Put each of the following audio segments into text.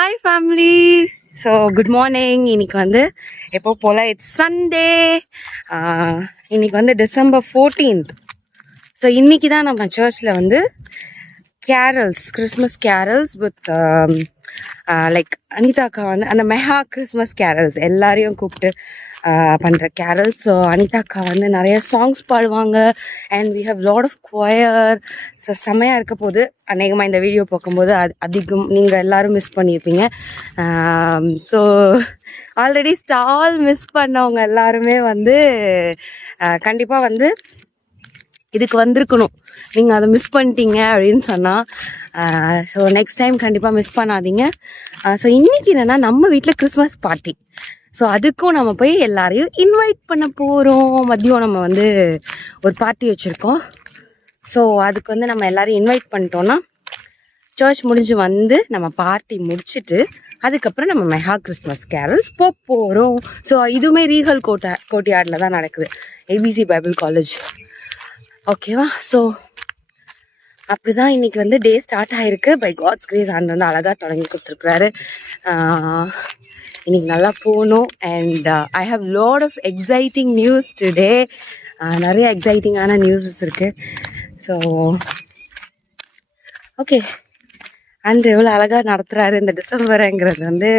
Hi family. So good morning. இன்னைக்கு வந்து எப்போ போல் இட்ஸ் சண்டே. இன்னைக்கு வந்து December 14th. ஸோ இன்னைக்கு தான் நம்ம சர்ச்சில் வந்து carols, Christmas carols with like Anitha அக்கா வந்து அந்த மெகா கிறிஸ்மஸ் கேரல்ஸ் எல்லாரையும் கூப்பிட்டு பண்ணுற கேரல்ஸ். ஸோ அனிதா அக்கா வந்து நிறைய சாங்ஸ் பாடுவாங்க and we have lot of choir. So செம்மையாக இருக்க போது. அநேகமாக இந்த வீடியோ பார்க்கும்போது அதிகம் நீங்கள் எல்லோரும் மிஸ் பண்ணியிருப்பீங்க. ஸோ ஆல்ரெடி ஸ்டால் மிஸ் பண்ணவங்க எல்லாருமே வந்து கண்டிப்பாக வந்து இதுக்கு வந்திருக்கணும். நீங்கள் அதை மிஸ் பண்ணிட்டீங்க அப்படின்னு சொன்னால் ஸோ நெக்ஸ்ட் டைம் கண்டிப்பாக மிஸ் பண்ணாதீங்க. ஸோ இன்றைக்கி என்னென்னா நம்ம வீட்டில் கிறிஸ்மஸ் பார்ட்டி. ஸோ அதுக்கும் நம்ம போய் எல்லாரையும் இன்வைட் பண்ண போகிறோம். மதியம் நம்ம வந்து ஒரு பார்ட்டி வச்சுருக்கோம். ஸோ அதுக்கு வந்து நம்ம எல்லாரையும் இன்வைட் பண்ணிட்டோன்னா சர்ச் முடிஞ்சு வந்து நம்ம பார்ட்டி முடிச்சுட்டு அதுக்கப்புறம் நம்ம மெகா கிறிஸ்மஸ் கேரல்ஸ் போகிறோம். ஸோ இதுவுமே ரீகல் கோட்டையார்டில் தான் நடக்குது, ABC பைபிள் காலேஜ். ஓகேவா? ஸோ அப்படி தான் இன்றைக்கி வந்து டே ஸ்டார்ட் ஆகிருக்கு. பை காட்ஸ் கிரேஸ் ஆண்டு வந்து அழகாக தொடங்கி கொடுத்துருக்குறாரு. இன்னைக்கு நல்லா போகணும். And I have lot of exciting news today. நிறைய எக்ஸைட்டிங்கான நியூஸஸ் இருக்குது. So okay. அண்ட் எவ்வளோ அழகாக நடத்துகிறாரு இந்த டிசம்பருங்கிறது வந்து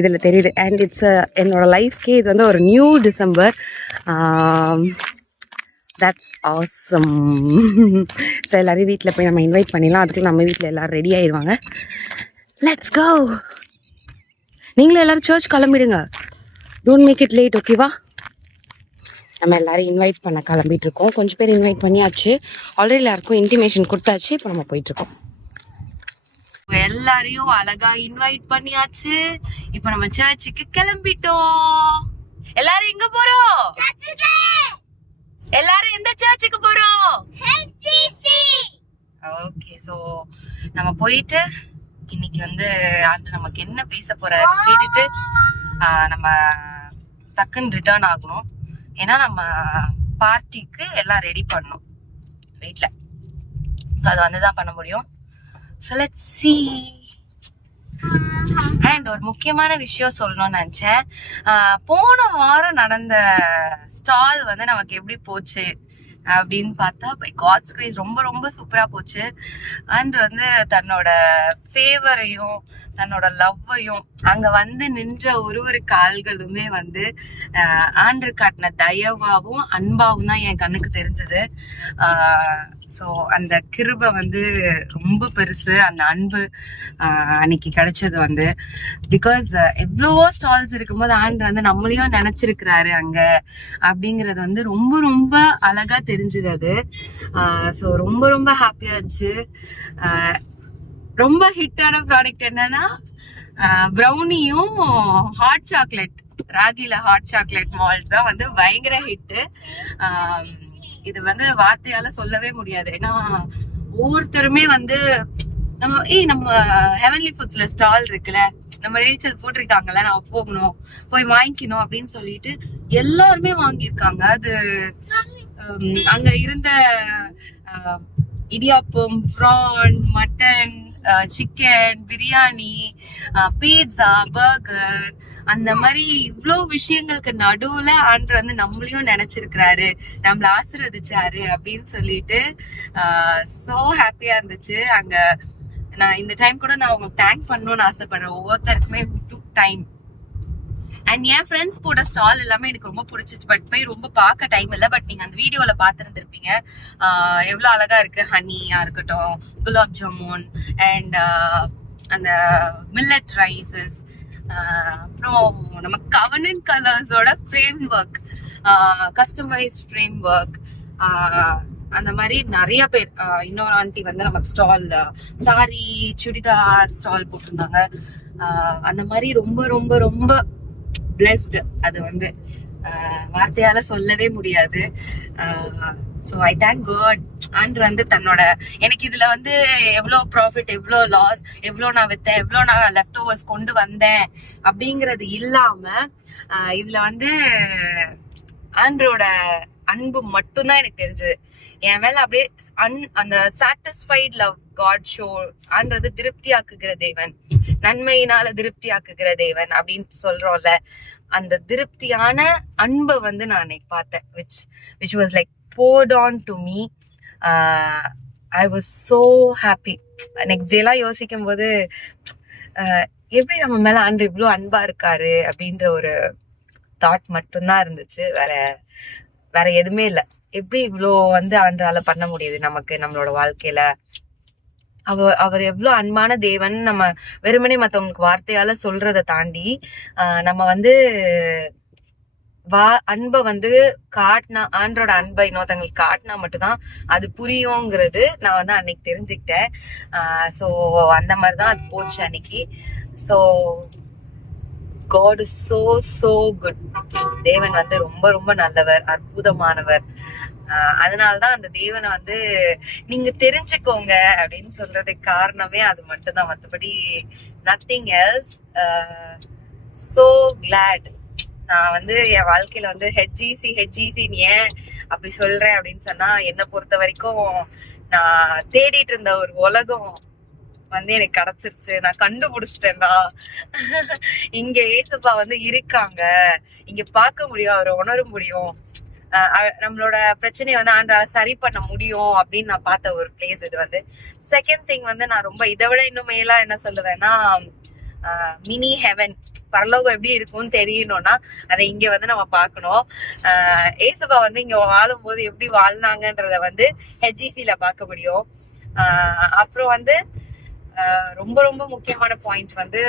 இதில் தெரியுது. அண்ட் இட்ஸ் என்னோடய லைஃப்கே இது வந்து ஒரு new December. That's awesome. So எல்லோரும் வீட்டில் போய் நம்ம இன்வைட் பண்ணிடலாம். அதுக்குள்ள நம்ம வீட்டில் எல்லோரும் ரெடி ஆயிடுவாங்க. Let's go. நீங்களும் எல்லோரும் சர்ச் கிளம்பிடுங்க. Don't make it late. ஓகேவா? நம்ம எல்லோரும் இன்வைட் பண்ண கிளம்பிகிட்ருக்கோம். கொஞ்சம் பேர் இன்வைட் பண்ணியாச்சு. ஆல்ரெடி எல்லாருக்கும் இன்டிமேஷன் கொடுத்தாச்சு. இப்போ நம்ம போயிட்டுருக்கோம். எல்லாரையும் அழகா இன்வைட் பண்ணியாச்சு. இப்போ நம்ம சர்ச்சுக்கு கிளம்பிட்டோம். எல்லாரும் எங்க போறோம்? எல்லாரும் எந்த சர்ச்சுக்கு போறோம்? ஓகே. ஸோ நம்ம போயிட்டு இன்னைக்கு வந்து ஆண்டு நமக்கு என்ன பேச போறாரு கேட்டுட்டு நம்ம டக்குன்னு ரிட்டர்ன் ஆகணும். ஏன்னா நம்ம பார்ட்டிக்கு எல்லாம் ரெடி பண்ணணும் வீட்டில். ஸோ அது வந்து தான் பண்ண முடியும். So let's see. அண்ட் ஒரு முக்கியமான விஷயம் சொல்லணும்னு நினச்சேன். போன வாரம் நடந்த ஸ்டால் வந்து நமக்கு எப்படி போச்சு அப்படின்னு பார்த்தா பை காட்ஸ் கிரேஸ் ரொம்ப ரொம்ப சூப்பராக போச்சு. அண்ட் வந்து தன்னோட ஃபேவரையும் தன்னோட லவ்வையும் அங்கே வந்து நின்ற ஒரு கால்களுமே வந்து ஆண்டு காட்டின தயவாகவும் அன்பாகவும் தான் என் கண்ணுக்கு தெரிஞ்சது. ஸோ அந்த கிருபை வந்து ரொம்ப பெருசு. அந்த அன்பு அன்னைக்கு கிடைச்சது வந்து பிகாஸ் எவ்வளவோ ஸ்டால்ஸ் இருக்கும்போது ஆண்டு வந்து நம்மளையும் நினைச்சிருக்கிறாரு அங்க அப்படிங்கிறது வந்து ரொம்ப ரொம்ப அழகா தெரிஞ்சுது அது. ஸோ ரொம்ப ரொம்ப ஹாப்பியா இருந்துச்சு. ரொம்ப ஹிட்டான ப்ராடக்ட் என்னன்னா ப்ரௌனியும் ஹாட் சாக்லேட், ராகில ஹாட் சாக்லேட் மால்ட் தான் வந்து பயங்கர ஹிட்டு. இது வந்து வார்த்தையால சொல்லவே முடியாது. ஏன்னா ஒவ்வொருத்தருமே வந்து நம்ம ஹெவன்லி ஃபுட்ஸ்ல ஸ்டால் இருக்குல்ல, நம்ம ரேச்சல் போட்டிருக்காங்கல்ல, நம்ம போகணும் போய் வாங்கிக்கணும் அப்படின்னு சொல்லிட்டு எல்லாருமே வாங்கியிருக்காங்க. அது அங்க இருந்த idiyappam, prawn, mutton, chicken, biryani, pizza, burger, அந்த மாதிரி இவ்வளோ விஷயங்களுக்கு நடுவுல ஆண்டு வந்து நம்மளையும் நினைச்சிருக்கிறாரு, நம்மள ஆசீர்வதிச்சாரு அப்படின்னு சொல்லிட்டு சோ ஹாப்பியா இருந்துச்சு. அங்க நான் இந்த டைம் கூட நான் உங்களுக்கு தேங்க் பண்ணணும்னு ஆசைப்படுறேன் ஒவ்வொருத்தருக்குமே டைம். அண்ட் என் ஃப்ரெண்ட்ஸ் போட ஸ்டால் எல்லாமே எனக்கு ரொம்ப பிடிச்சிச்சு. பட் போய் ரொம்ப பார்க்க டைம் இல்லை. பட் நீங்க அந்த வீடியோல பார்த்துருந்துருப்பீங்க எவ்வளோ அழகா இருக்கு. ஹனியா இருக்கட்டும், குலாப் ஜாமுன் அண்ட் அந்த மில்லட் ரைசஸ், அப்புறம் நம்ம கவர்னன்ட் கலர்ஸோட frame work, customised frame work, அந்த மாதிரி நிறைய பேர். இன்னொரு ஆண்டி வந்து நமக்கு ஸ்டால் சாரி சுடிதார் ஸ்டால் போட்டிருந்தாங்க. அந்த மாதிரி ரொம்ப ரொம்ப ரொம்ப பிளெஸ்டு. அது வந்து வார்த்தையால சொல்லவே முடியாது. So I thank God. And வந்து தன்னோட எனக்கு இதுல வந்து எவ்வளோ ப்ராஃபிட், எவ்வளோ லாஸ், எவ்வளோ நான் வித்தேன், எவ்வளோ நான் லெஃப்ட் ஓவர்ஸ் கொண்டு வந்தேன் அப்படிங்கிறது இல்லாம இதுல வந்து ஆண்ட்ரோட அன்பு மட்டும்தான் எனக்கு தெரிஞ்சது. என் மேல அப்படியே அந்த சாட்டிஸ்ஃபைட் லவ் காட் ஷோ ஆன்றது திருப்தியாக்குகிற தேவன், நன்மையினால திருப்தியாக்குகிற தேவன் அப்படின்னு சொல்றோம்ல, அந்த திருப்தியான அன்பை வந்து நான் அன்னைக்கு பார்த்தேன். which was like poured on to me. I was so happy. Next டேலாம் யோசிக்கும் போது எப்படி நம்ம மேல ஆண்டு இவ்வளோ அன்பா இருக்காரு அப்படின்ற ஒரு தாட் மட்டும்தான் இருந்துச்சு. வேற எதுவுமே இல்லை. எப்படி இவ்வளோ வந்து ஆண்டால பண்ண முடியுது நமக்கு நம்மளோட வாழ்க்கையில. அவர் எவ்வளவு அன்பான தேவன் நம்ம வெறுமனே மத்தவங்களுக்கு வார்த்தையால சொல்றதை தாண்டி நம்ம வந்து அன்பை வந்து காட்டினா, ஆண்டோட அன்பை இன்னொருத்தங்களுக்கு காட்டினா மட்டும்தான் அது புரியுங்கிறது நான் வந்து அன்னைக்கு தெரிஞ்சுக்கிட்டேன். ஸோ அந்த மாதிரிதான் அது போச்சு அன்னைக்கு. So God is so good. தேவன் வந்து ரொம்ப ரொம்ப நல்லவர், அற்புதமானவர். அதனாலதான் அந்த தேவனை வந்து நீங்க தெரிஞ்சுக்கோங்க அப்படின்னு சொல்றதுக்கு காரணமே அது மட்டும்தான், மற்றபடி நத்திங் எல்ஸ். So glad. நான் வந்து என் வாழ்க்கையில வந்து ஹெச்இசின்னு ஏன் அப்படி சொல்றேன் அப்படின்னு சொன்னா, என்னை பொறுத்த வரைக்கும் நான் தேடிட்டு இருந்த ஒரு உலகம் வந்து எனக்கு கிடைச்சிருச்சு. நான் கண்டுபிடிச்சிட்டேன்டா, இங்க ஏசப்பா வந்து இருக்காங்க, இங்க பார்க்க முடியும், அவரை உணர முடியும், நம்மளோட பிரச்சனையை வந்து ஆண்டால சரி பண்ண முடியும் அப்படின்னு நான் பார்த்த ஒரு பிளேஸ் இது வந்து. செகண்ட் திங் வந்து நான் ரொம்ப இதை விட இன்னும் மேலா என்ன சொல்லுவேன்னா, மினி ஹெவன், பரலோகம் எப்படி இருக்கும்னு தெரியணும்னா அதை இங்க வந்து நம்ம பார்க்கணும். ஏசப்பா வந்து இங்க வாழும் போது எப்படி வாழ்ந்தாங்கன்றத வந்து ஹெச்இசில பார்க்க முடியும். அப்புறம் வந்து ரொம்ப ரொம்ப முக்கியமான பாயிண்ட் வந்து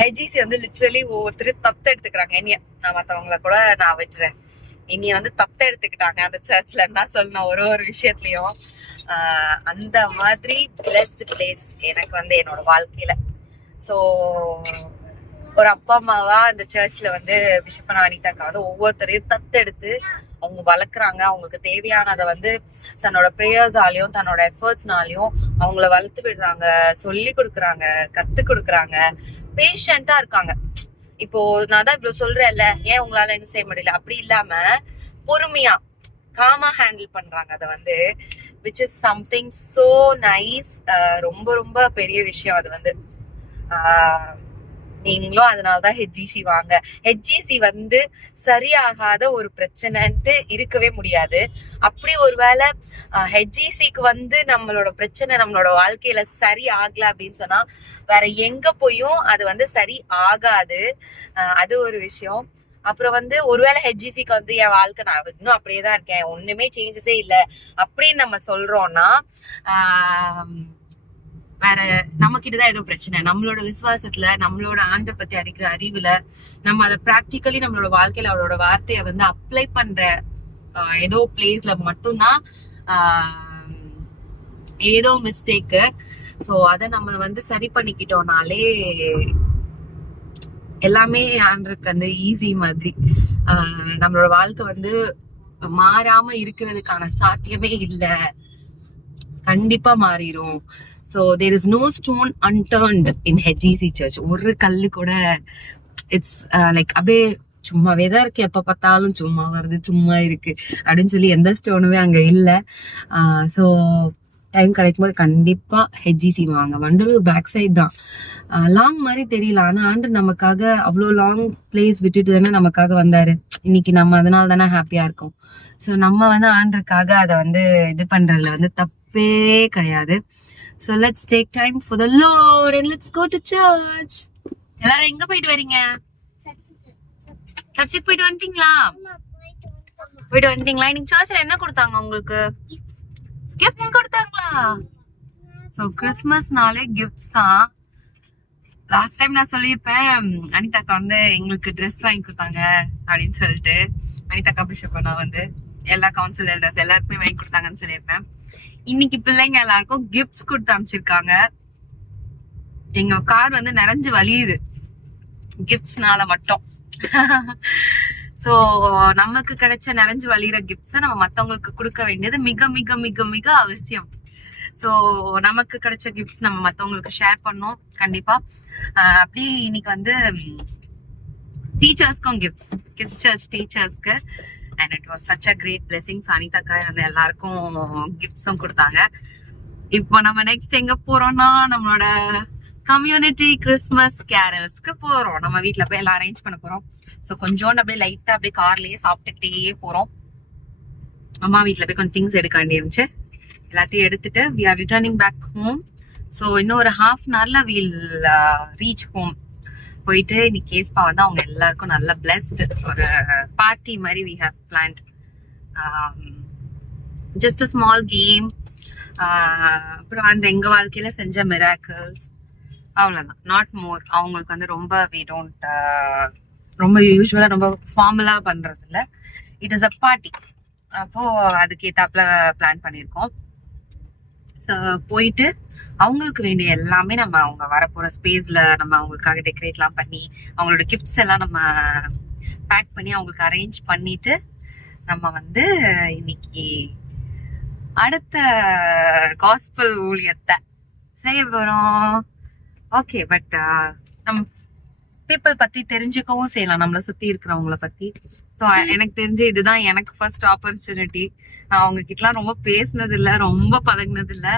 ஹெச்இசி வந்து லிட்ரலி ஒவ்வொருத்தரும் தத்து எடுத்துக்கிறாங்க. என்னைய, நான் மற்றவங்கள கூட நான் விட்டுறேன், என்னைய வந்து தத்து எடுத்துக்கிட்டாங்க அந்த சர்ச்ல இருந்தா சொல்லணும் ஒரு விஷயத்துலயும். அந்த மாதிரி பிளஸ்ட் பிளேஸ் எனக்கு வந்து என்னோட வாழ்க்கையில. ஸோ ஒரு அப்பா அம்மாவா அந்த சர்ச்ல வந்து பிஷப் அனிதாக்கா வந்து ஒவ்வொருத்தரையும் தத்தெடுத்து அவங்க வளர்க்குறாங்க. அவங்களுக்கு தேவையானதை வந்து தன்னோட ப்ரேயர்ஸாலையும் தன்னோட எஃபர்ட்ஸ்னாலையும் அவங்கள வளர்த்து விடுறாங்க, சொல்லி கொடுக்குறாங்க, கத்து கொடுக்குறாங்க, பேஷண்டா இருக்காங்க. இப்போ நான் தான் இவ்வளவு சொல்றேன்ல, ஏன் உங்களால என்ன செய்ய முடியல அப்படி இல்லாம பொறுமையா காமா ஹேண்டில் பண்றாங்க. அதை வந்து which is something so nice. ரொம்ப ரொம்ப பெரிய விஷயம் அது வந்து. நீங்களும் அதனாலதான் ஹெச்இசி வாங்க. ஹெச்இசி வந்து சரியாகாத ஒரு பிரச்சனைன்ட்டு இருக்கவே முடியாது. அப்படி ஒருவேளை ஹெச்இசிக்கு வந்து நம்மளோட பிரச்சனை நம்மளோட வாழ்க்கையில சரி ஆகல அப்படின்னு சொன்னா வேற எங்க போயும் அது வந்து சரி ஆகாது. அது ஒரு விஷயம். அப்புறம் வந்து ஒருவேளை ஹெச்இசிக்கு வந்து என் வாழ்க்கை நான் இன்னும் அப்படியேதான் இருக்கேன், ஒண்ணுமே சேஞ்சஸே இல்லை அப்படின்னு நம்ம சொல்றோம்னா வேற நம்ம கிட்டதான் ஏதோ பிரச்சனை. நம்மளோட விசுவாசத்துல, நம்மளோட ஆண்டை பத்தி அறிக்கிற அறிவுல, நம்ம அதை பிராக்டிக்கலி நம்மளோட வாழ்க்கையில அவரோட வார்த்தையை வந்து அப்ளை பண்ற ஏதோ பிளேஸ்ல மட்டும்தான் ஏதோ மிஸ்டேக்கு. ஸோ அதை நம்ம வந்து சரி பண்ணிக்கிட்டோம்னாலே எல்லாமே ஆண்டருக்கு அந்த ஈஸி மாதிரி. நம்மளோட வாழ்க்கை வந்து மாறாம இருக்கிறதுக்கான சாத்தியமே இல்லை, கண்டிப்பா மாறிடும். So there is no stone unturned in HEC church. ஒரு கல்லு கூட இட்ஸ் லைக் அப்படியே சும்மாவே தான் இருக்கு, எப்ப பார்த்தாலும் சும்மா வருது சும்மா இருக்கு அப்படின்னு சொல்லி எந்த ஸ்டோனுமே அங்க இல்லை. ஸோ டைம் கிடைக்கும் போது கண்டிப்பா ஹெச்இசி வாங்க. வண்டலூர் பேக் சைட் தான், லாங் மாதிரி தெரியல, ஆனா ஆண்டு நமக்காக அவ்வளோ லாங் பிளேஸ் விட்டுட்டு தானே நமக்காக வந்தாரு. இன்னைக்கு நம்ம அதனால தானே ஹாப்பியா இருக்கோம். ஸோ நம்ம வந்து ஆண்டுக்காக அதை வந்து இது பண்றதுல வந்து தப்பே கிடையாது. So let's take time for the Lord and let's go to church. எல்லாரும் எங்க போயிட்டு வரீங்க? சர்ச்சுக்கு போயிட்டு வந்துட்டீங்களா? போயிட்டு வந்துட்டீங்களா? இன்னைக்கு சர்ச்ல என்ன கொடுத்தாங்க உங்களுக்கு? கிஃப்ட்ஸ் கொடுத்தாங்களா? ஸோ கிறிஸ்மஸ்னாலே கிஃப்ட்ஸ் தான். லாஸ்ட் டைம் நான் சொல்லியிருப்பேன், அனிதாக்கா வந்து எங்களுக்கு ட்ரெஸ் வாங்கி கொடுத்தாங்க அப்படின்னு சொல்லிட்டு. அனிதாக்கா பிஷப் பண்ணா வந்து எல்லா கவுன்சில் எல்டர்ஸ் எல்லாருக்குமே வாங்கி கொடுத்தாங்கன்னு சொல்லியிருப்பேன். இன்னைக்கு பிள்ளைங்க எல்லாருக்கும் கிஃப்ட்ஸ் கொடுத்து அனுப்பிச்சிருக்காங்க. எங்க கார் வந்து நிறைஞ்சு வலியுது கிஃப்ட்ஸ்னால மட்டும். சோ நமக்கு கிடைச்ச நிறைஞ்சு வலியுற கிஃப்ட்ஸை நம்ம மத்தவங்களுக்கு கொடுக்க வேண்டியது மிக மிக மிக மிக அவசியம். சோ நமக்கு கிடைச்ச கிஃப்ட்ஸ் நம்ம மத்தவங்களுக்கு ஷேர் பண்ணோம் கண்டிப்பா. அப்படி இன்னைக்கு வந்து டீச்சர்ஸ்க்கும் கிஃப்ட்ஸ், கிட்ஸ் சர்ச் டீச்சர்ஸ்க்கு and it was such a great blessing. அனிதாக்கா வந்து எல்லாருக்கும் கிஃப்ட்ஸும் கொடுத்தாங்க. இப்போ நம்ம நெக்ஸ்ட் எங்க போறோம்னா நம்மளோட கம்யூனிட்டி கிறிஸ்மஸ் கேரல்ஸ்க்கு போறோம். நம்ம வீட்டுல போய் எல்லாம் அரேஞ்ச் பண்ண போறோம். ஸோ கொஞ்சோண்டு அப்படியே லைட்டா அப்படியே கார்லயே சாப்பிட்டுக்கிட்டே போறோம். அம்மா வீட்டுல போய் கொஞ்சம் திங்ஸ் எடுக்க வேண்டியிருந்துச்சு, எல்லாத்தையும் எடுத்துட்டு we are returning back home. So இன்னும் ஒரு ஹாஃப் அன் ஹவர்ல வீல் ரீச் ஹோம். போயிட்டு இன்னைக்கு கேஸ்பா வந்து அவங்க எல்லாருக்கும் நல்ல பிளெஸ்ட் ஒரு பார்ட்டி மாதிரி we have planned. just a small game. அப்புறம் அந்த எங்க வாழ்க்கையில செஞ்ச மிராக்கிள்ஸ் அவ்வளவுதான், நாட் மோர். அவங்களுக்கு வந்து ரொம்ப we don't ரொம்ப யூஸ்வலா ரொம்ப ஃபார்மலா பண்றது இல்ல, இட் இஸ் அ பார்ட்டி. அப்போ அதுக்கு ஏத்தாப்புல பிளான் பண்ணிருக்கோம். ஸோ போயிட்டு அவங்களுக்கு வேண்டிய எல்லாமே நம்ம அவங்க வரப்போற ஸ்பேஸ்ல நம்ம அவங்களுக்காக டெக்கரேட்லாம் பண்ணி அவங்களோட கிஃப்ட்ஸ் எல்லாம் நம்ம பேக் பண்ணி அவங்களுக்கு அரேஞ்ச் பண்ணிட்டு நம்ம வந்து இன்னைக்கு அடுத்த காஸ்பல் ஊழியத்தை செய்ய போறோம். ஓகே, பட் நம்ம பீப்புள் பத்தி தெரிஞ்சுக்கவும் செய்யலாம், நம்மளை சுத்தி இருக்கிறவங்கள பத்தி. ஸோ எனக்கு தெரிஞ்சு இதுதான் எனக்கு ஃபர்ஸ்ட் ஆப்பர்ச்சுனிட்டி. நான் அவங்க கிட்டலாம் ரொம்ப பேசினது இல்லை, ரொம்ப பழகினது இல்லை.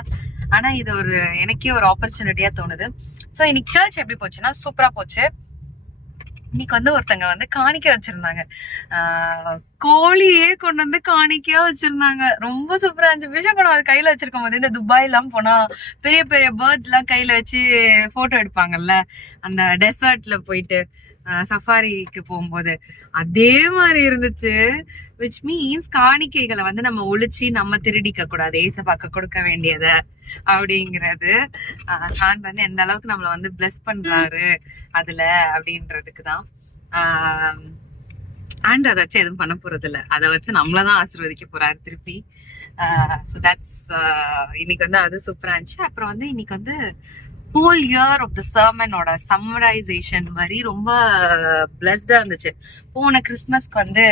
ஆனா இது ஒரு எனக்கே ஒரு ஆப்பர்ச்சுனிட்டியா தோணுது. ஸோ இன்னைக்கு சர்ச் எப்படி போச்சுன்னா சூப்பரா போச்சு. இன்னைக்கு வந்து ஒருத்தங்க வந்து காணிக்க வச்சிருந்தாங்க, கோழியே கொண்டு வந்து காணிக்கையா வச்சிருந்தாங்க. ரொம்ப சூப்பரா இருந்துச்சு. விஷயம் பண்ண அது கையில வச்சிருக்கும் போது இந்த துபாய் எல்லாம் போனா பெரிய பெரிய பேர்ட்ஸ் எல்லாம் கையில வச்சு போட்டோ எடுப்பாங்கல்ல, அந்த டெசர்ட்ல போயிட்டு சஃபாரிக்கு போகும்போது அதே மாதிரி இருந்துச்சு. விச் மீன்ஸ் காணிக்கைகளை வந்து நம்ம ஒழிச்சு நம்ம திருடிக்க கூடாது, ஏசப்பாக்க கொடுக்க வேண்டியத அப்படிங்கிறது. நான் வந்து எந்த அளவுக்கு நம்மள வந்து பிளஸ் பண்றாரு அதுல அப்படின்றதுக்குதான். அண்ட் அதை வச்சு எதுவும் பண்ண போறது இல்ல, அதை வச்சு நம்மளதான் ஆசீர்வதிக்க போறாரு திருப்பி. ஸோ தட்ஸ் இன்னைக்கு வந்து அது சூப்பரா இருந்துச்சு. அப்புறம் வந்து இன்னைக்கு வந்து ஹோல் இயர் ஆஃப் த சர்மனோட சம்மரைசேஷன் மாதிரி ரொம்ப பிளஸ்டா இருந்துச்சு. போன கிறிஸ்மஸ்க்கு வந்து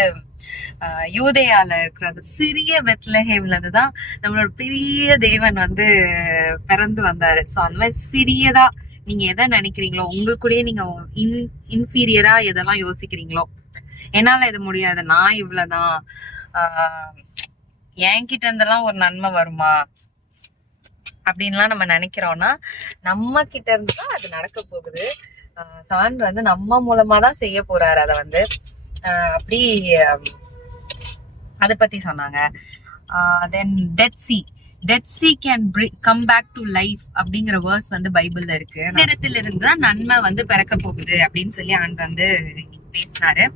யூதேயால இருக்கிற அந்த சிறிய பெத்லஹேம்ல இருந்துதான் நம்மளோட பெரிய தேவன் வந்து பிறந்து வந்தாரு. ஸோ அந்த மாதிரி சிறியதா நீங்க எதை நினைக்கிறீங்களோ, உங்களுக்குள்ளேயே நீங்க இன்ஃபீரியரா எதெல்லாம் யோசிக்கிறீங்களோ, என்னால இது முடியாது, நான் இவ்வளவுதான், என்கிட்ட இருந்தெல்லாம் ஒரு நன்மை வருமா அப்படின்லாம் நம்ம நினைக்கிறோம்னா நம்ம கிட்ட இருந்துதான் அது நடக்க போகுது. சான்று வந்து நம்ம மூலமா தான் செய்ய போறாரு. அதை வந்து அப்படி அதை பத்தி சொன்னாங்க. Then dead she can come back to life அப்படிங்கிற வேர்ஸ் வந்து பைபிள்ல இருக்கு. இடத்துல இருந்து தான் நன்மை வந்து பிறக்க போகுது அப்படின்னு சொல்லி ஆண்டு வந்து பேசினாரு.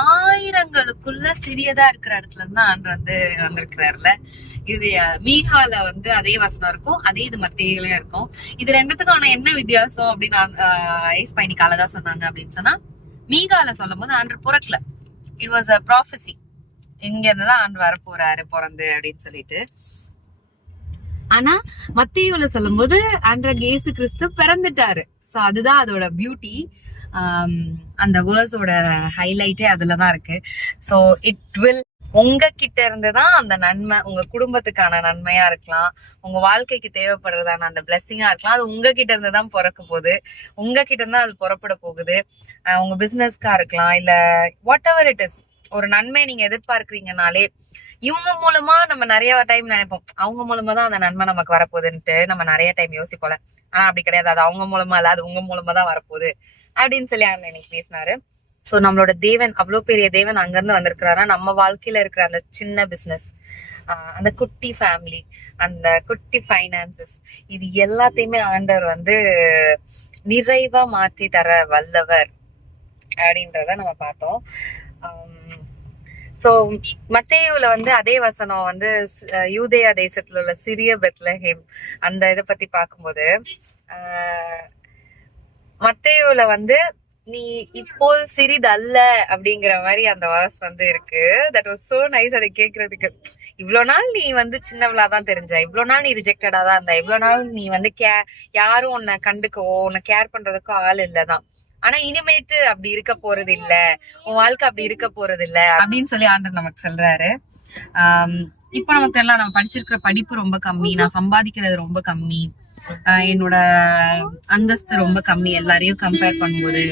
ஆயிரங்களுக்குள்ள சிறியதா இருக்கிற இடத்துல இருந்து ஆண்டு வந்து வந்திருக்கிறாருல. இது மீகால வந்து அதே வசனம் இருக்கும், அதே இது மத்தியிலயும் இருக்கும். இது ரெண்டுத்துக்கும் ஆனா என்ன வித்தியாசம் அப்படின்னு ஐஸ் பயணிக்கு அழகா சொன்னாங்க. அப்படின்னு சொன்னா மீகால சொல்லும் போது ஆண்டு பிறக்கல, இட் வாஸ் அ ப்ராஃபசி, இங்க இருந்துதான் ஆண்டு வர போறாரு பிறந்து அப்படின்னு சொல்லிட்டு. ஆனா மத்தியில சொல்லும் போது ஆண்ட்ர இயேசு கிறிஸ்து பிறந்துட்டாரு. சோ அதுதான் அதோட பியூட்டி. அந்த வேர்ஸோட ஹைலைட்டே அதுலதான் இருக்கு. சோ இட் வில் உங்ககிட்ட இருந்துதான் அந்த நன்மை, உங்க குடும்பத்துக்கான நன்மையா இருக்கலாம், உங்க வாழ்க்கைக்கு தேவைப்படுறதான அந்த பிளெஸிங்கா இருக்கலாம், அது உங்ககிட்ட இருந்துதான் பிறக்க போகுது, உங்ககிட்ட இருந்தா அது புறப்பட போகுது. உங்க பிசினஸ்க்கா இருக்கலாம், இல்ல வாட் எவர் இட் இஸ். ஒரு நன்மை நீங்க எதிர்பார்க்கறீங்கனாலே இவங்க மூலமா நம்ம நிறைய டைம் நினைப்போம், அவங்க மூலமா தான் அந்த நன்மை நமக்கு வரப்போகுதுன்ட்டு நம்ம நிறைய டைம் யோசிப்போல. ஆனா அப்படி கிடையாது, அது அவங்க மூலமா இல்ல, அது உங்க மூலமா தான் வரப்போகுது அப்படின்னு சொல்லி அன்னைக்கு பேசினாரு. சோ நம்மளோட தேவன் அவ்வளவு பெரிய தேவன் அங்க இருந்து வந்திருக்கிறாரா, நம்ம வாழ்க்கையில இருக்கிற அந்த சின்ன பிசினஸ், அந்த குட்டி ஃபேமிலி, அந்த குட்டி ஃபைனான்சஸ், இது எல்லாத்தையுமே ஆண்டவர் வந்து நிறைவா மாத்தி தர வல்லவர் அப்படின்றத நம்ம பார்த்தோம். சோ மத்தேயுல வந்து அதே வசனம் வந்து யூதேயா தேசத்துல உள்ள சிறிய பெத்லஹேம் அந்த இதை பத்தி பார்க்கும்போது மத்தேயுல வந்து நீ இப்போது சிறிதல்ல அப்படிங்கிற மாதிரி அந்த வாஸ் வந்து இருக்கு. That was so nice. அதை கேட்கறதுக்கு இவ்வளவு நாள் நீ வந்து சின்னவளாதான் தெரிஞ்ச, இவ்வளவு நாள் நீ ரிஜெக்டடா தான் இருந்த, இவ்வளவு நாள் நீ வந்து யாரும் உன்னை கண்டுக்கவோ உன்னை கேர் பண்றதுக்கோ ஆள் இல்லதான். ஆனா இனிமேட்டு அப்படி இருக்க போறது இல்ல, உன் வாழ்க்கை அப்படி இருக்க போறது இல்ல அப்படின்னு சொல்லி ஆண்டவர் நமக்கு சொல்றாரு. இப்ப நமக்கு எல்லாம் நம்ம படிச்சிருக்கிற படிப்பு ரொம்ப கம்மி, நான் சம்பாதிக்கிறது ரொம்ப கம்மி, என்னோட அந்தஸ்து ரொம்ப கம்மி எல்லாரையும் கம்பேர் பண்ணும்போது.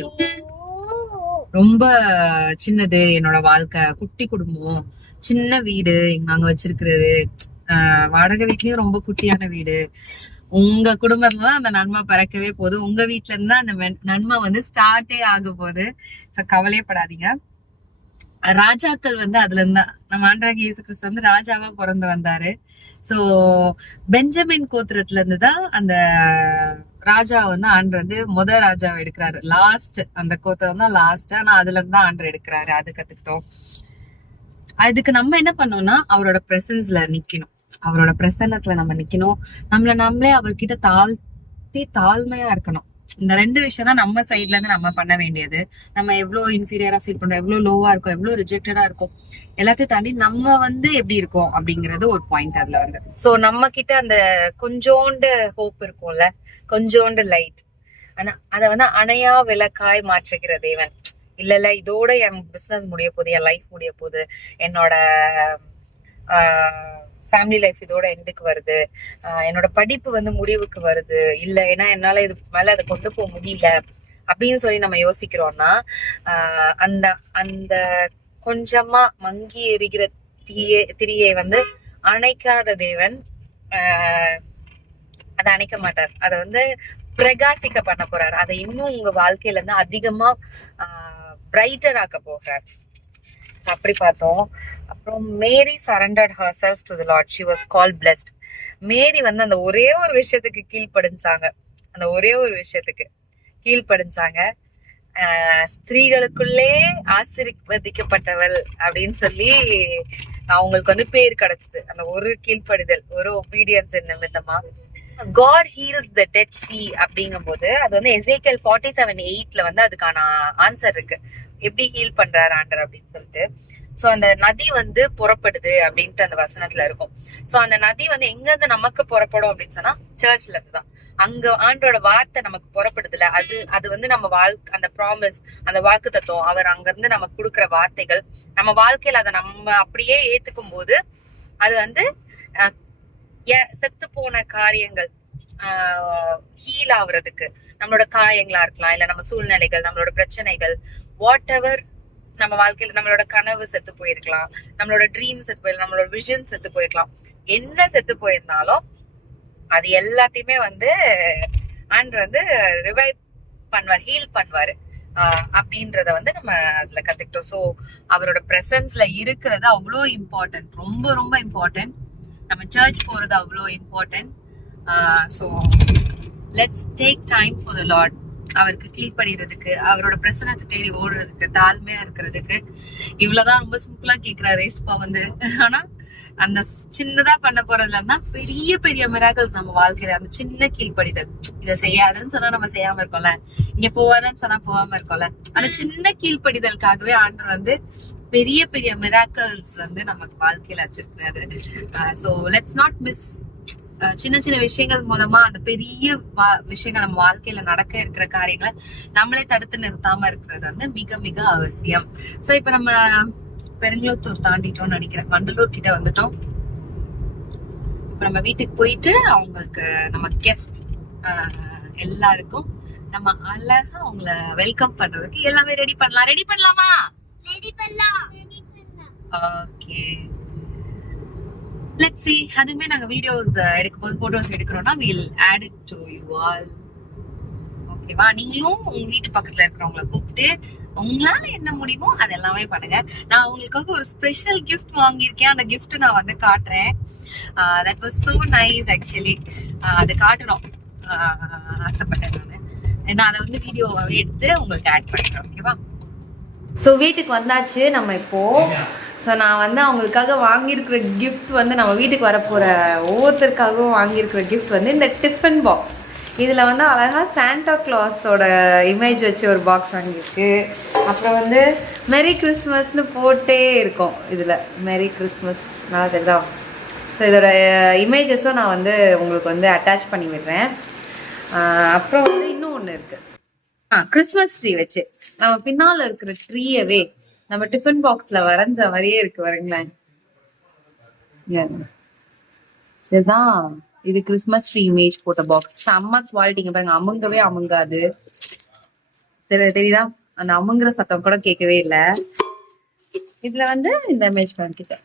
ரொம்ப சின்னது என்னோட வாழ்க்கை, குட்டி குடும்பம், சின்ன வீடு நாங்க வச்சிருக்கிறது, வாடகை வீட்லயும் ரொம்ப குட்டியான வீடு. உங்க குடும்பத்துல தான் அந்த நன்மை பிறக்கவே போகுது, உங்க வீட்டுல இருந்து தான் அந்த நன்மை வந்து ஸ்டார்டே ஆக போகுது. கவலையப்படாதீங்க. ராஜாக்கள் வந்து அதுல இருந்தா நம்ம ஆண்டவராகிய இயேசு கிறிஸ்து வந்து ராஜாவா பிறந்து வந்தாரு. சோ பெஞ்சமின் கோத்திரத்துல இருந்துதான் அந்த ராஜா வந்து ஆண்டர் வந்து ராஜாவை எடுக்கிறாரு. லாஸ்ட் அந்த கோத்திரம் தான் லாஸ்ட், ஆனா அதுல இருந்து ஆண்டர் எடுக்கிறாரு. அது கத்துக்கிட்டோம். அதுக்கு நம்ம என்ன பண்ணோம்னா அவரோட பிரசன்ஸ்ல நிக்கணும், அவரோட பிரசன்னத்துல நம்ம நிக்கணும், நம்மளே அவர்கிட்ட தாழ்மையா இருக்கணும். இந்த 2 விஷயம் தான் நம்ம சைட்ல இருந்து நம்ம பண்ண வேண்டியது. நம்ம எவ்வளவு இன்ஃபீரியரா ஃபீல் பண்றோம், எவ்வளவு லோவா இருக்கும், எவ்வளவு ரிஜெக்டடா இருக்கும், எல்லாத்தையும் தாண்டி நம்ம வந்து எப்படி இருக்கோம் அப்படிங்கறது ஒரு பாயிண்ட் அதுல வந்து. சோ நம்ம கிட்ட அந்த கொஞ்சோண்டு ஹோப் இருக்கும்ல, கொஞ்சோண்டு லைட், ஆனா அத வந்து அணையா விளக்காய் மாற்றுகிற தேவன். இல்ல இதோட என் பிசினஸ் முடிய போகுது, என் லைஃப் முடிய போகுது, என்னோட ஃபேமிலி லைஃப் இதோட எண்டுக்கு வருது, என்னோட படிப்பு வந்து முடிவுக்கு வருது, இல்ல ஏன்னா என்னால இது மேல அதை கொண்டு போக முடியல அப்படின்னு சொல்லி நம்ம யோசிக்கிறோம்னா, அந்த அந்த கொஞ்சமா மங்கி எரிகிற திரியை வந்து அணைக்காத தேவன் அதை அணைக்க மாட்டார். அதை வந்து பிரகாசிக்க பண்ண போறாரு. அதை இன்னும் உங்க வாழ்க்கையில இருந்து அதிகமா பிரைட்டர் ஆக்க போகிறார். அப்படி பார்த்தோம். அப்புறம் Mary surrendered herself to the Lord. She was called blessed. Mary வந்து அந்த ஒரே ஒரு விஷயத்துக்கு கீழ்ப்படிஞ்சாங்க, அந்த ஒரே ஒரு விஷயத்துக்கு கீழ்ப்படிஞ்சாங்க. ஸ்திரீகளுக்குள்ளே ஆசீர்வதிக்கப்பட்டவள் அப்படின்னு சொல்லி அவங்களுக்கு வந்து பேர் கிடைச்சது, அந்த ஒரு கீழ்ப்படிதல், ஒரு ஒபீடியன்ஸ் நிமித்தமா. God heals the Dead Sea அப்படிங்கும் போது அது வந்து எசேக்கியல் 47:8 வந்து அதுக்கான ஆன்சர் இருக்கு, எப்படி ஹீல் பண்றாரு ஆண்டர் அப்படின்னு சொல்லிட்டு. சோ அந்த நதி வந்து புறப்படுது அப்படின்ட்டு அந்த வசனத்துல இருக்கும். சோ அந்த நதி வந்து எங்க இருந்து நமக்கு புறப்படும் அப்படின்னு சொன்னா சர்ச்ல இருந்துதான். அங்க ஆண்டோட வார்த்தை நமக்கு புறப்படுதுல, அது வந்து நம்ம அந்த ப்ராமிஸ், அந்த வாக்கு தத்துவம், அவர் அங்க இருந்து நமக்கு கொடுக்குற வார்த்தைகள் நம்ம வாழ்க்கையில அதை நம்ம அப்படியே ஏத்துக்கும் போது அது வந்து செத்து போன காரியங்கள் ஹீல் ஆகுறதுக்கு, நம்மளோட காயங்களா இருக்கலாம், இல்ல நம்ம சூழ்நிலைகள், நம்மளோட பிரச்சனைகள், வாட் எவர் நம்ம வாழ்க்கையில நம்மளோட கனவு செத்து போயிருக்கலாம், நம்மளோட ட்ரீம் செத்து போயிருக்கலாம், நம்மளோட விஷன் செத்து போயிருக்கலாம், என்ன செத்து போயிருந்தாலும் அது எல்லாத்தையுமே வந்து ஆண்டவர் வந்து ரிவைவ் பண்ணுவார், ஹீல் பண்ணுவாரு அப்படின்றத வந்து நம்ம அதுல கத்துக்கிட்டோம். சோ அவரோட பிரசன்ஸ்ல இருக்கிறது அவ்வளோ இம்பார்ட்டன்ட், ரொம்ப ரொம்ப இம்பார்ட்டன்ட். நம்ம சர்ச் போறது அவ்வளோ important. So let's take time for the Lord. அவருக்கு கீழ்படுறதுக்கு, அவரோட பிரசனத்தை தேடி ஓடுறதுக்கு, தாழ்மையா இருக்கிறதுக்கு. இவ்வளவுதான் ரொம்ப சிம்பிளா கேக்குறாரு ஏசுப்பா வந்து. ஆனா அந்த சின்னதா பண்ண போறதுல தான் பெரிய பெரிய மிராக்கிள்ஸ் நம்ம வாழ்க்கையில. அந்த சின்ன கீழ்ப்படிதல், இதை செய்யாதுன்னு சொன்னா நம்ம செய்யாம இருக்கோம்ல, இங்க போவாதன்னு சொன்னா போகாம இருக்கோம்ல, அந்த சின்ன கீழ்ப்படிதலுக்காகவே ஆண்டவர் வந்து பெரிய பெரிய மிராக்கிள்ஸ் வந்து நமக்கு வாழ்க்கையில வச்சிருக்கிறாரு. So let's not miss. சின்ன சின்ன விஷயங்கள் மூலமா அந்த பெரிய விஷயங்கள் நம்ம வாழ்க்கையில நடக்க இருக்கிற காரியங்களை நம்மளே தடுத்து நிறுத்தாம இருக்கிறது வந்து மிக மிக அவசியம். சோ இப்ப நம்ம பெருங்குளத்தூர் தாண்டிட்டோம்னு நினைக்கிறேன், வண்டலூர் கிட்ட வந்துட்டோம். இப்ப நம்ம வீட்டுக்கு போயிட்டு அவங்களுக்கு நம்ம கெஸ்ட் எல்லாருக்கும் நம்ம அழகா அவங்கள வெல்கம் பண்றதுக்கு எல்லாமே ரெடி பண்ணலாம். ரெடி பண்ணலாமா? Okay, let's see. அதுமே நாங்க வீடியோஸ் எடுக்கும்போது, photos எடுக்கிறோம்னா we'll add it to you all. ஓகேவா? நீங்களும் உங்க வீட்டு பக்கத்துல இருக்கிறவங்களை கூப்பிட்டு உங்களால என்ன முடியுமோ அது எல்லாமே பண்ணுங்க. நான் உங்களுக்காக ஒரு ஸ்பெஷல் கிஃப்ட் வாங்கியிருக்கேன், அந்த கிஃப்ட் நான் வந்து காட்டுறேன். That was so nice actually. அது காட்டணும் ஆசைப்பட்டேன் நான் அதை வந்து வீடியோவாவே எடுத்து உங்களுக்கு ஆட் பண்ணிக்கிறேன். ஓகேவா? ஸோ வீட்டுக்கு வந்தாச்சு நம்ம இப்போ. ஸோ நான் வந்து அவங்களுக்காக வாங்கியிருக்கிற கிஃப்ட் வந்து, நம்ம வீட்டுக்கு வரப்போகிற ஒவ்வொருத்தருக்காகவும் வாங்கியிருக்கிற கிஃப்ட் வந்து இந்த டிஃபன் பாக்ஸ். இதில் வந்து அழகாக சாண்டா கிளாஸோட இமேஜ் வச்சு ஒரு பாக்ஸ் வாங்கியிருக்கு. அப்புறம் வந்து மெரி கிறிஸ்மஸ்னு போட்டே இருக்கும் இதில், மெரி கிறிஸ்மஸ் நல்லா தெரியுதா? ஸோ இதோட இமேஜஸும் நான் வந்து உங்களுக்கு வந்து அட்டாச் பண்ணி விடுறேன். அப்புறம் வந்து இன்னும் ஒன்று இருக்குது, கிறிஸ்மஸ் ட்ரீ வச்சு நம்ம பின்னால இருக்கிற ட்ரீயவே நம்ம டிஃபன் பாக்ஸ்ல வரைஞ்ச மாதிரியே இருக்கு. வரீங்களேன், இதுதான் இது கிறிஸ்மஸ் ட்ரீ இமேஜ் போட்ட பாக்ஸ். செம்ம குவாலிட்டிங்க பாருங்க, அமுங்கவே அமுங்காது. தெரியுதா? அந்த அமுங்குற சத்தம் கூட கேட்கவே இல்லை. இதுல வந்து இந்த இமேஜ் பண்ணிக்கிட்ட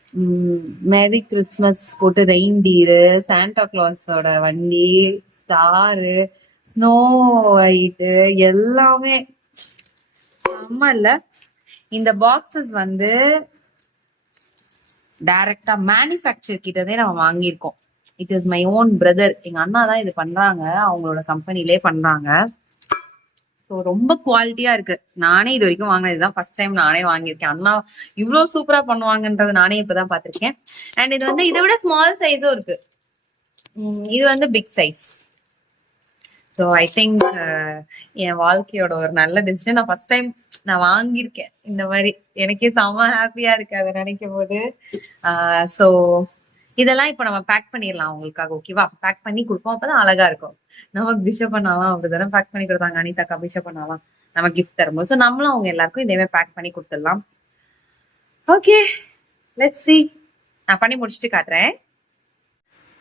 மேரி கிறிஸ்மஸ் போட்டு ரெயின்டீரு, சாண்டா கிளாஸோட வண்டி, ஸ்டாரு, ஸ்னோ ஒயிட்டு எல்லாமே செம்ம இல்ல. இந்த பாக்ஸஸ் வந்து டைரக்டா மேனுஃபேக்சர் கிட்டதே நம்ம வாங்கியிருக்கோம். It is my own brother. எங்க அண்ணா தான் இது பண்றாங்க, அவங்களோட கம்பெனிலே பண்றாங்க. ஸோ ரொம்ப குவாலிட்டியா இருக்கு. நானே இது வரைக்கும் வாங்கினது இதுதான் ஃபர்ஸ்ட் டைம் நானே வாங்கியிருக்கேன். அண்ணா இவ்வளவு சூப்பரா பண்ணுவாங்கன்றது நானே இப்பதான் பாத்திருக்கேன். அண்ட் இது வந்து இதை விட ஸ்மால் சைஸும் இருக்கு. இது வந்து big size. So I think என் வாழ்க்கையோட ஒரு நல்ல டிசிஷன். நான் ஃபர்ஸ்ட் டைம் நான் வாங்கியிருக்கேன் இந்த மாதிரி. எனக்கே செம்ம ஹாப்பியா இருக்கு அதை நினைக்கும் போது. ஸோ இதெல்லாம் இப்ப நம்ம பேக் பண்ணிடலாம் உங்களுக்காக. ஓகேவா? பேக் பண்ணி கொடுப்போம், அப்பதான் அழகா இருக்கும். நமக்கு பிஷப் பண்ணாலாம் அப்படிதானே பேக் பண்ணி கொடுத்தாங்க அனிதாக்கா. பிஷப் பண்ணாலாம் நம்ம கிஃப்ட் தரும்போது. ஸோ நம்மளும் அவங்க எல்லாருக்கும் இதே மாதிரி பேக் பண்ணி கொடுத்துடலாம். Okay, let's see. நான் பண்ணி முடிச்சுட்டு காட்டுறேன்.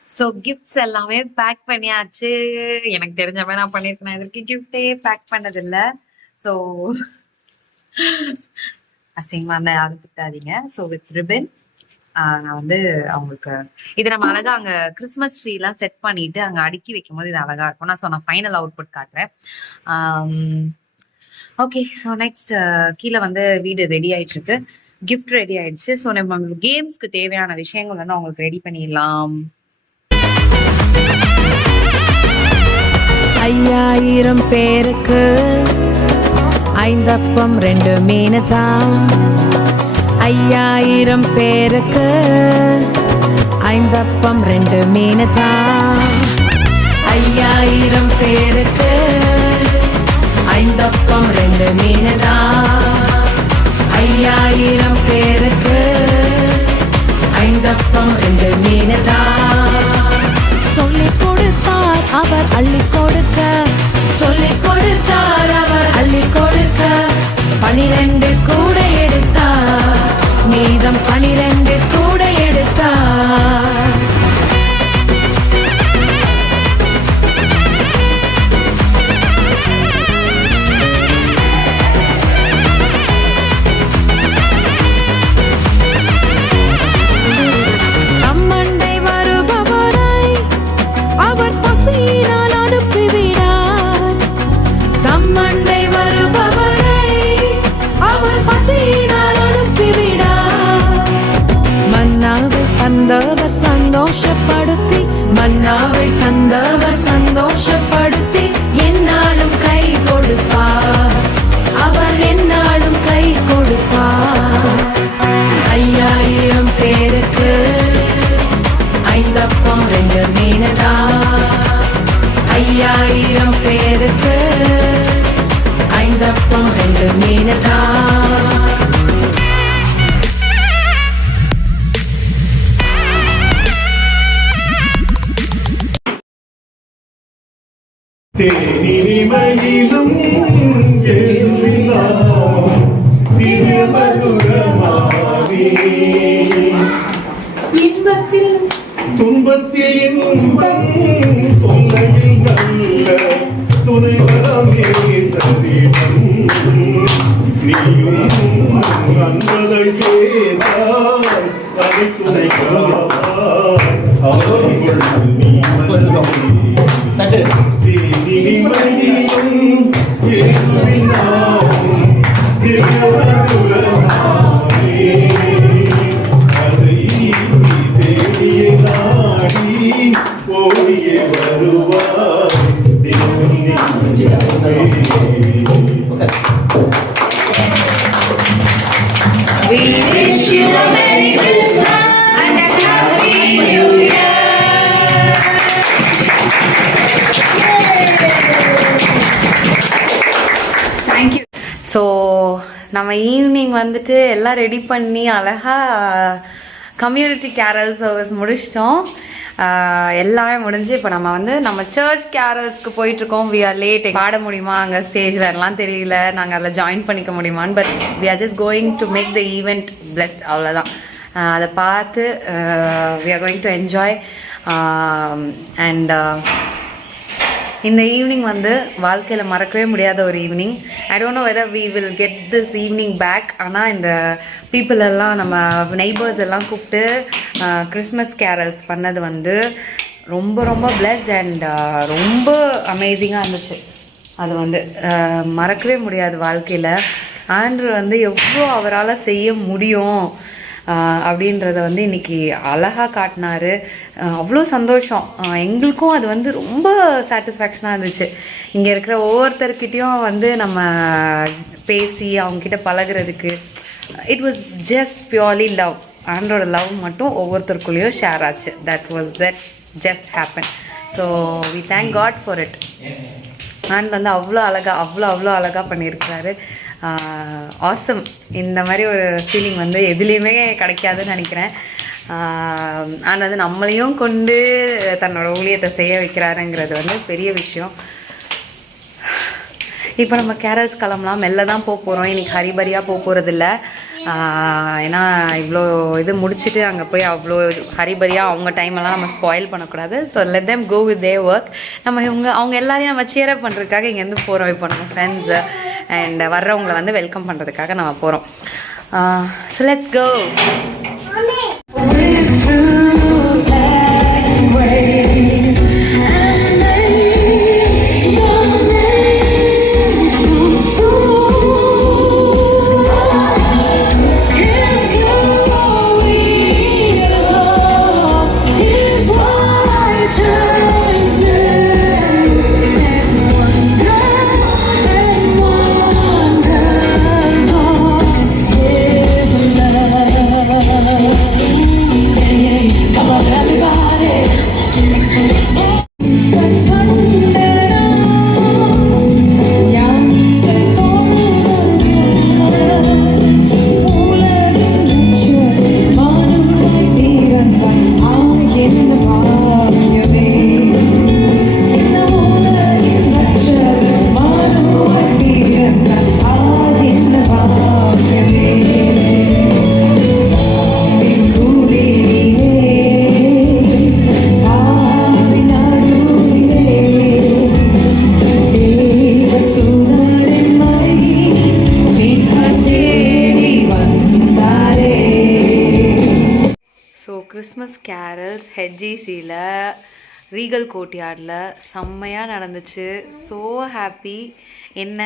ஸோ கிஃப்ட்ஸ் எல்லாமே பேக் பண்ணியாச்சு. எனக்கு தெரிஞ்ச மாதிரி நான் பண்ணிருக்கேன். இதற்கு கிஃப்டே பேக் பண்ணது இல்லை. ஸோ அசிங்கமா இருந்தா யாரும் திட்டாதீங்க. ஸோ வித் ரிபன் நான் வந்து அவங்களுக்கு இது நம்ம அழகா அங்க கிறிஸ்மஸ் ட்ரீ எல்லாம் செட் பண்ணிட்டு அங்க அடுக்கி வைக்கும் போது இது அழகா இருக்கும். நான் ஃபைனல் அவுட்புட் காட்டுறேன். ஓகே, ஸோ நெக்ஸ்ட் கீழே வந்து வீடு ரெடி ஆயிட்டு இருக்கு, கிஃப்ட் ரெடி ஆயிடுச்சு. ஸோ நம்ம கேம்ஸ்க்கு தேவையான விஷயங்கள் வந்து அவங்களுக்கு ரெடி பண்ணிடலாம். 5000 பேருக்கு 5 அப்பம் 2 மீன் தான். 5000 பேருக்கு 5 அப்பம் 2 மீன் தான். 5000 பேருக்கு 5 அப்பம் 2 மீன் தான். 5000 பேருக்கு 5 அப்பம் 2 மீன் தான். சொல்லிக் கொடுத்தார் அவர் அள்ளி கொடுக்க, சொல்லிக் கொடுத்தார் அவர் அள்ளி கொடுக்க. 12 கூட எடுத்தார், மீதம் 12 கூட எடுத்தார். நம்மண்டை வருபவரை அவர் பசியினால் அனுப்பிவிடார். தம்மண்டை வருபவரை அவர் பசியினால் அனுப்பிவிடார். மன்னாவை தந்தவர் சந்தோஷப்படுத்தி, மன்னாவை தந்தவர் சந்தோஷப்படுத்தி என்னாலும் கை கொடுப்பார், அவர் என்னாலும் கை கொடுப்பார். 5000 பேருக்கு 5 அப்பம் 2 மீன் தான். 5000 பேருக்கு 5 அப்பம் 2 மீன் தான். தேனிமயிலும் இயேசுவின் நாமம் திவ்ய மதுரமாவே. இன்பத்தில் துன்பத்தில் இன்பம், தொல்லையில் நல்ல துணைவரம் சந்திடம். நீயும் நன்மதை செய்தாய் அதை துணைக்காவாய். அவர்கள் நீ தேனிமயிலும் இயேசுவின் நாமம் திவ்ய மதுரமாவே. அதை தேடிய நாடி ஓடியே வருவார் We wish you a Merry Christmas and a Happy New Year. Thank you. So நம்ம ஈவினிங் வந்துட்டு எல்லாம் ரெடி பண்ணி அழகாக கம்யூனிட்டி கேரல் சர்வீஸ் முடிச்சிட்டோம். எல்லாமே முடிஞ்சு இப்போ நம்ம வந்து நம்ம சர்ச் கேரல்ஸ்க்கு போயிட்டுருக்கோம். We are late. பாட முடியுமா அங்கே ஸ்டேஜில் எல்லாம் தெரியல, நாங்கள் அதில் ஜாயின் பண்ணிக்க முடியுமான்னு. But we are just going to make the event blessed, அவ்வளோதான். அதை பார்த்து we are going to enjoy. And இந்த ஈவினிங் வந்து வாழ்க்கையில் மறக்கவே முடியாத ஒரு evening. I don't know whether we will get this evening back. ஆனால் இந்த பீப்புள் எல்லாம் நம்ம நெய்பர்ஸ் எல்லாம் கூப்பிட்டு கிறிஸ்மஸ் கேரல்ஸ் பண்ணது வந்து ரொம்ப ரொம்ப பிளெஸ்ட் அண்ட் ரொம்ப அமேசிங்காக இருந்துச்சு. அது வந்து மறக்கவே முடியாது வாழ்க்கையில். ஆண்ட்ரூ வந்து எவ்வளோ அவரால் செய்ய முடியும் அப்படின்றத வந்து இன்றைக்கி அழகாக காட்டினார். அவ்வளோ சந்தோஷம். எங்களுக்கும் அது வந்து ரொம்ப சாட்டிஸ்ஃபேக்ஷனாக இருந்துச்சு. இங்கே இருக்கிற ஒவ்வொருத்தர்கிட்டையும் வந்து நம்ம பேசி அவங்கக்கிட்ட பழகிறதுக்கு it was just purely love. ஆண்ட்ரோட லவ் மட்டும் ஒவ்வொருத்தருக்குள்ளேயும் ஷேர் ஆச்சு. That just happen. So we thank God for it. And வந்து அவ்வளோ அழகாக பண்ணியிருக்கிறாரு. ஆசம். இந்த மாதிரி ஒரு ஃபீலிங் வந்து எதுலேயுமே கிடைக்காதுன்னு நினைக்கிறேன். அண்ட் வந்து நம்மளையும் கொண்டு தன்னோட ஊழியத்தை செய்ய வைக்கிறாருங்கிறது வந்து பெரிய விஷயம். இப்போ நம்ம கேரல்ஸ் கிளம்பலாம். மெல்ல தான் போக போகிறோம். இன்றைக்கி ஹரிபரியாக போக போகிறதில்ல. ஏன்னா இவ்வளோ இது முடிச்சுட்டு அங்கே போய் அவ்வளோ ஹரிபரியாக அவங்க டைமெல்லாம் நம்ம ஸ்பாயில் பண்ணக்கூடாது. So let them go with their work. நம்ம அவங்க எல்லாரையும் நம்ம சியரப் பண்ணுறதுக்காக இங்கேருந்து போகிறோம். இப்போ நம்ம ஃப்ரெண்ட்ஸு அண்ட் வர்றவங்களை வந்து வெல்கம் பண்ணுறதுக்காக நம்ம போகிறோம். So let's go. Christmas carols ஹெச்ஜிசியில் ரீகல் கோர்ட்யார்டில் செம்மையாக நடந்துச்சு. So happy. என்ன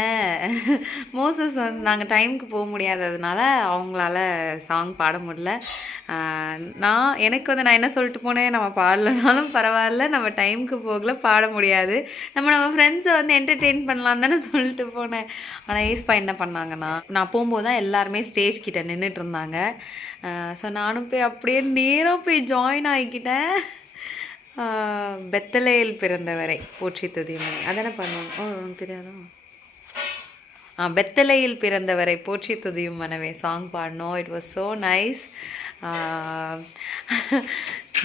மோசஸ் வந்து நாங்கள் டைமுக்கு போக முடியாததுனால அவங்களால சாங் பாட முடியல. எனக்கு வந்து நான் என்ன சொல்லிட்டு போனேன், நம்ம பாடலனாலும் பரவாயில்ல, நம்ம டைமுக்கு போகல, பாட முடியாது, நம்ம ஃப்ரெண்ட்ஸை வந்து என்டர்டெயின் பண்ணலாம் தானே சொல்லிட்டு போனேன். ஆனால் ஏஸ்பா என்ன பண்ணாங்கன்னா, நான் போகும்போது தான் எல்லாருமே ஸ்டேஜ் கிட்ட நின்றுட்டு இருந்தாங்க. ஸோ நானும் போய் அப்படியே நேராக போய் ஜாயின் ஆகிக்கிட்டேன். பெத்தலேயில் பிறந்தவரை போற்றி துதியும் அதென்ன பண்ணுவோம். தெரியாதோ? பெத்தலேயில் பிறந்தவரை போற்றி துதியும் மனவே சாங் பாடினோம். It was so nice.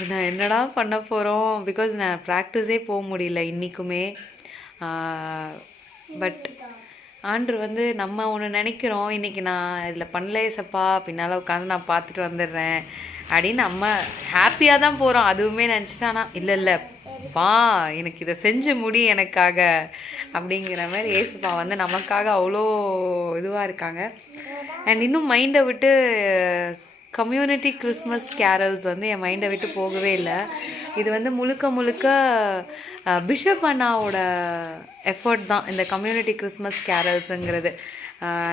நான் என்னடா பண்ண போகிறோம், பிகாஸ் நான் ப்ராக்டிஸே போக முடியல இன்றைக்குமே. பட் ஆண்ட்ரு வந்து நம்ம ஒன்று நினைக்கிறோம், இன்றைக்கி நான் இதில் பண்ணலேசப்பா பின்னால் உட்காந்து நான் பார்த்துட்டு வந்துடுறேன் அப்படின்னு நம்ம ஹாப்பியாக தான் போகிறோம். அதுவுமே நினச்சிட்டா, ஆனால் இல்லை பா எனக்கு இதை செஞ்சு முடி எனக்காக அப்படிங்கிற மாதிரி ஏசுப்பா வந்து நமக்காக அவ்வளோ இதுவாக இருக்காங்க. அண்ட் இன்னும் மைண்டை விட்டு கம்யூனிட்டி கிறிஸ்மஸ் கேரல்ஸ் வந்து என் மைண்டை விட்டு போகவே இல்லை. இது வந்து முழுக்க பிஷப் அண்ணாவோட எஃபர்ட் தான் இந்த கம்யூனிட்டி கிறிஸ்மஸ் கேரல்ஸுங்கிறது.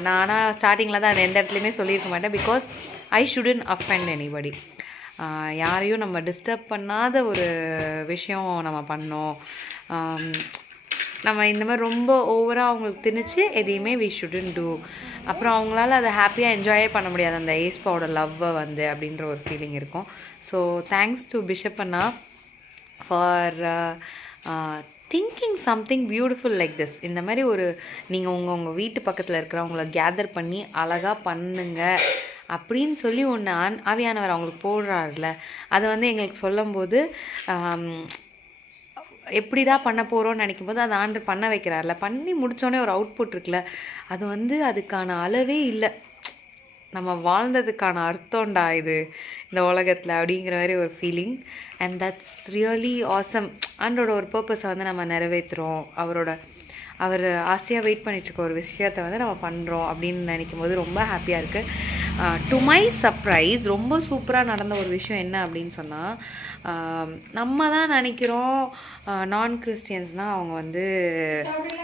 நான் ஆனால் ஸ்டார்டிங்கில் தான் அது எந்த இடத்துலையுமே சொல்லியிருக்க மாட்டேன், because I shouldn't offend anybody. யாரையும் நம்ம டிஸ்டர்ப் பண்ணாத ஒரு விஷயம் நம்ம பண்ணோம். நம்ம இந்த மாதிரி ரொம்ப ஓவராக அவங்களுக்கு திணிச்சு எதையுமே வி ஷுடன்ட் டூ. அப்புறம் அவங்களால அதை ஹாப்பியாக என்ஜாயே பண்ண முடியாது, அந்த ஏஸ்பாவோட லவ்வை வந்து அப்படின்ற ஒரு ஃபீலிங் இருக்கும். So thanks to bishop Anna for thinking something beautiful like this. இந்த மாதிரி ஒரு நீங்கள் உங்கள் வீட்டு பக்கத்தில் இருக்கிறவங்கள கேதர் பண்ணி அழகாக பண்ணுங்க அப்படின்னு சொல்லி ஒன்று ஆவியானவர் அவங்களுக்கு போடுறாருல, அதை வந்து எங்களுக்கு சொல்லும்போது எப்படிடா பண்ண போகிறோன்னு நினைக்கும் போது அதை ஆண்டு பண்ண வைக்கிறார்ல, பண்ணி முடித்தோடனே ஒரு அவுட்புட் இருக்குல்ல, அது வந்து அதுக்கான அளவே இல்லை. நம்ம வாழ்ந்ததுக்கான அர்த்தம்டா இது இந்த உலகத்தில் அப்படிங்கிற மாதிரி ஒரு feeling. And that's really awesome. ஆண்டோட ஒரு பர்பஸை வந்து நம்ம நிறைவேற்றுறோம், அவர் ஆசையாக வெயிட் பண்ணிட்டுருக்க ஒரு விஷயத்தை வந்து நம்ம பண்ணுறோம் அப்படின்னு நினைக்கும் போது ரொம்ப ஹாப்பியாக இருக்குது. டு மை சர்ப்ரைஸ் ரொம்ப சூப்பராக நடந்த ஒரு விஷயம் என்ன அப்படின்னு சொன்னால், நம்ம தான் நினைக்கிறோம் நான் கிறிஸ்டியன்ஸ்னால் அவங்க வந்து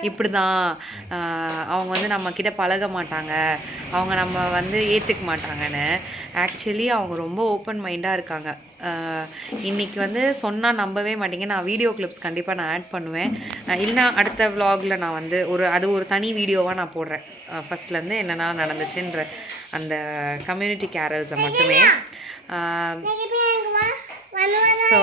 இப்படி தான், அவங்க வந்து நம்மக்கிட்ட பழக மாட்டாங்க, அவங்க நம்ம வந்து ஏற்றுக்க மாட்டாங்கன்னு. ஆக்சுவலி அவங்க ரொம்ப ஓப்பன் மைண்டாக இருக்காங்க. இன்றைக்கி வந்து சொன்னால் நம்பவே மாட்டீங்க. நான் வீடியோ கிளிப்ஸ் கண்டிப்பாக நான் ஆட் பண்ணுவேன், இல்லைனா அடுத்த விலாகில் நான் வந்து ஒரு தனி வீடியோவாக நான் போடுறேன். ஃபஸ்ட்லேருந்து என்னென்ன நடந்துச்சுன்ற அந்த கம்யூனிட்டி கேரல்ஸை மட்டுமே. ஸோ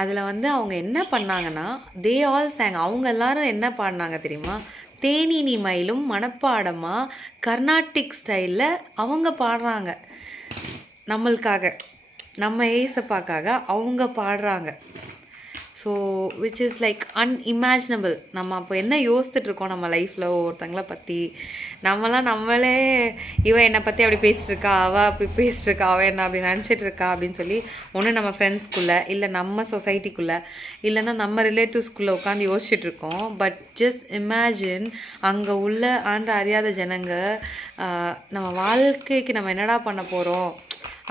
அதில் வந்து அவங்க என்ன பண்ணாங்கன்னா, தே ஆல் சேங். அவங்க எல்லாரும் என்ன பாடினாங்க தெரியுமா? தேனி மயிலும் மனப்பாடமாக கர்நாடிக் ஸ்டைலில் அவங்க பாடுறாங்க. நம்மளுக்காக, நம்ம ஏசப்பாக்காக அவங்க பாடுறாங்க. So which is like unimaginable. நம்ம அப்போ என்ன யோசித்துட்ருக்கோம் நம்ம லைஃப்பில் ஒருத்தங்களை பற்றி. நம்மளே இவன் என்னை பற்றி அப்படி பேசிட்டுருக்கா, அவள் அப்படி பேசிட்டுருக்கா, அவள் என்ன அப்படி நினச்சிட்டு இருக்கா அப்படின்னு சொல்லி ஒன்று நம்ம ஃப்ரெண்ட்ஸ்குள்ளே, இல்லை நம்ம சொசைட்டிக்குள்ளே, இல்லைன்னா நம்ம ரிலேட்டிவ்ஸ்குள்ளே உட்காந்து யோசிச்சுட்ருக்கோம். பட் ஜஸ்ட் இமேஜின் அங்கே உள்ள அறியாத ஜனங்க நம்ம வாழ்க்கைக்கு நம்ம என்னடா பண்ண போகிறோம்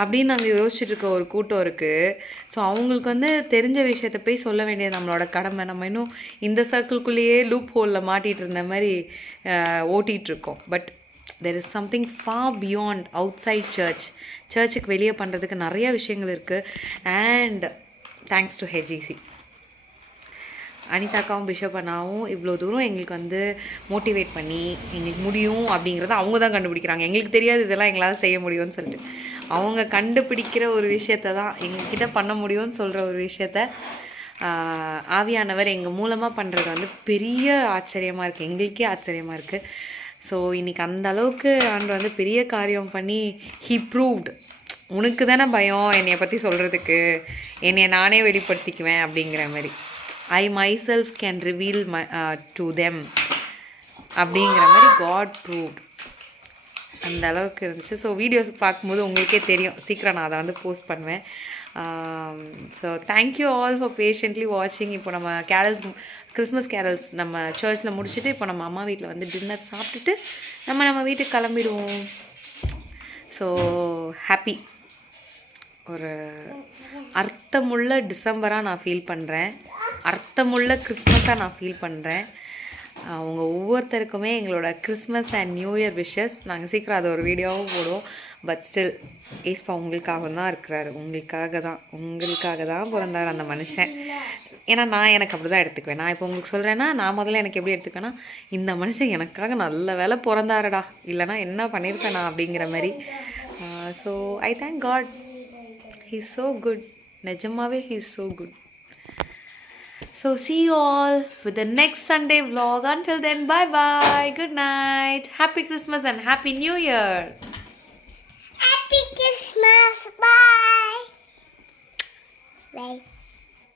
அப்படின்னு நாங்கள் யோசிச்சுட்டு இருக்க ஒரு கூட்டம் இருக்குது. ஸோ அவங்களுக்கு வந்து தெரிஞ்ச விஷயத்த போய் சொல்ல வேண்டியது நம்மளோட கடமை. நம்ம இன்னும் இந்த சர்க்கிள்குள்ளேயே லூப் ஹோலில் மாட்டிகிட்டு இருந்த மாதிரி ஓட்டிகிட்ருக்கோம். But there is something far beyond outside சர்ச்சுக்கு வெளியே பண்ணுறதுக்கு நிறைய விஷயங்கள் இருக்குது. அண்ட் தேங்க்ஸ் டு ஹெச்ஜிசி. அனிதாக்காவும் பிஷப் அண்ணாவும் இவ்வளோ தூரம் எங்களுக்கு வந்து மோட்டிவேட் பண்ணி எங்களுக்கு முடியும் அப்படிங்கிறத அவங்க தான் கண்டுபிடிக்கிறாங்க. எங்களுக்கு தெரியாது இதெல்லாம் எங்களால் செய்ய முடியும்னு சொல்லிட்டு. அவங்க கண்டுபிடிக்கிற ஒரு விஷயத்த தான் எங்ககிட்ட பண்ண முடியும்னு சொல்கிற ஒரு விஷயத்த ஆவியானவர் எங்கள் மூலமாக பண்ணுறது வந்து பெரிய ஆச்சரியமாக இருக்குது, எங்களுக்கே ஆச்சரியமாக இருக்குது. ஸோ இன்றைக்கி அந்த அளவுக்கு ஆண்டு வந்து பெரிய காரியம் பண்ணி ஹி ப்ரூவ்ட். உனக்கு தானே பயம் என்னைய பற்றி சொல்கிறதுக்கு, என்னைய நானே வெளிப்படுத்திக்குவேன் அப்படிங்கிற மாதிரி. ஐ myself can reveal to them அப்படிங்கிற மாதிரி காட் ப்ரூவ்ட். அந்த அளவுக்கு இருந்துச்சு. ஸோ வீடியோஸ் பார்க்கும்போது உங்களுக்கே தெரியும், சீக்கிரம் நான் அதை வந்து போஸ்ட் பண்ணுவேன். So thank you all for patiently வாட்சிங். இப்போ நம்ம கிறிஸ்மஸ் கேரல்ஸ் நம்ம சர்ச்சில் முடிச்சுட்டு இப்போ நம்ம அம்மா வீட்டில் வந்து டின்னர் சாப்பிட்டுட்டு நம்ம வீட்டுக்கு கிளம்பிடுவோம். So happy. ஒரு அர்த்தமுள்ள டிசம்பராக நான் ஃபீல் பண்ணுறேன், அர்த்தமுள்ள கிறிஸ்மஸாக நான் ஃபீல் பண்ணுறேன். அவங்க ஒவ்வொருத்தருக்குமே எங்களோட Christmas and new year wishes. நாங்கள் சீக்கிரம் அதை ஒரு வீடியோவும் போடுவோம். பட் ஸ்டில் ஏஸ்பா உங்களுக்காக தான் இருக்கிறாரு, உங்களுக்காக தான் பிறந்தார் அந்த மனுஷன். ஏன்னா நான் எனக்கு அப்படி தான் எடுத்துக்குவேன். நான் இப்போ உங்களுக்கு சொல்கிறேன்னா நான் முதல்ல எனக்கு எப்படி எடுத்துக்குவேன்னா, இந்த மனுஷன் எனக்காக நல்ல வேலை பிறந்தாருடா, இல்லைனா என்ன பண்ணியிருப்பேன் நான் அப்படிங்கிற மாதிரி. So I thank God, he is so good. நிஜமாவே he is so good. So see you all with the next Sunday vlog. Until then, bye bye, good night, happy Christmas and happy New Year.